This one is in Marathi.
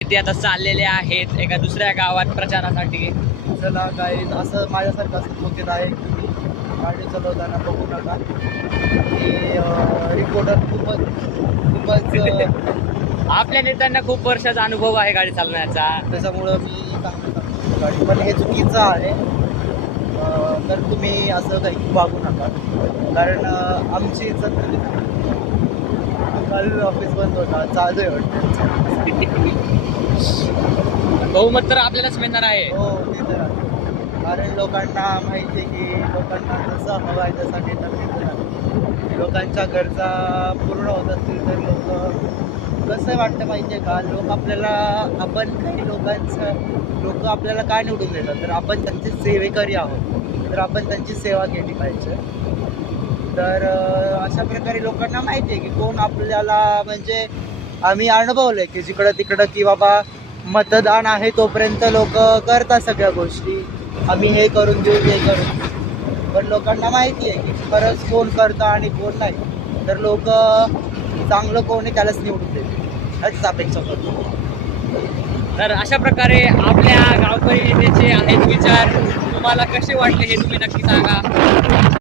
ते आता चाललेले आहेत एका दुसऱ्या गावात प्रचारासाठी. चला काही असं माझ्यासारखं असं धोक्यात आहे की गाडी चालवताना बघू नका की रिपोर्टर खूपच आपल्या नेत्यांना खूप वर्षाचा अनुभव आहे गाडी चालवण्याचा. त्याच्यामुळं मी सांगतो गाडी पण हे चुकीचं आहे. तर तुम्ही असं काही वागू नका कारण आमची इज्जत काल ऑफिस बंद होता चालू आहे वाटतं. बहुमत तर आपल्यालाच मिळणार आहे. हो ते तर आहे. कारण लोकांना माहिती आहे की लोकांना जसं हवं आहे तसा नेता मिळतो. लोकांच्या गरजा पूर्ण होत असतील तर लोक कसं वाटतं माहिती आहे का लोक आपल्याला आपण काही लोक आपल्याला काय निवडून देतात तर आपण त्यांचे सेवेकरी आहोत तर आपण त्यांची सेवा केली पाहिजे. तर अशा प्रकारे लोकांना माहिती आहे की कोण आपल्याला म्हणजे आम्ही अनुभवलं आहे की जिकडं तिकडं की बाबा मतदान आहे तोपर्यंत लोक करतात सगळ्या गोष्टी आम्ही हे करून देऊ ते करून. पण लोकांना माहिती आहे की खरंच कोण करतं आणि कोण नाही तर लोक चांगलं कोण आहे त्यालाच निवडून देते याचीच अपेक्षा करतो. तर अशा प्रकारे आपल्या गावकरी नेत्याचे आहेत विचार. तुम्हाला कसे वाटले हे तुम्ही नक्की सांगा.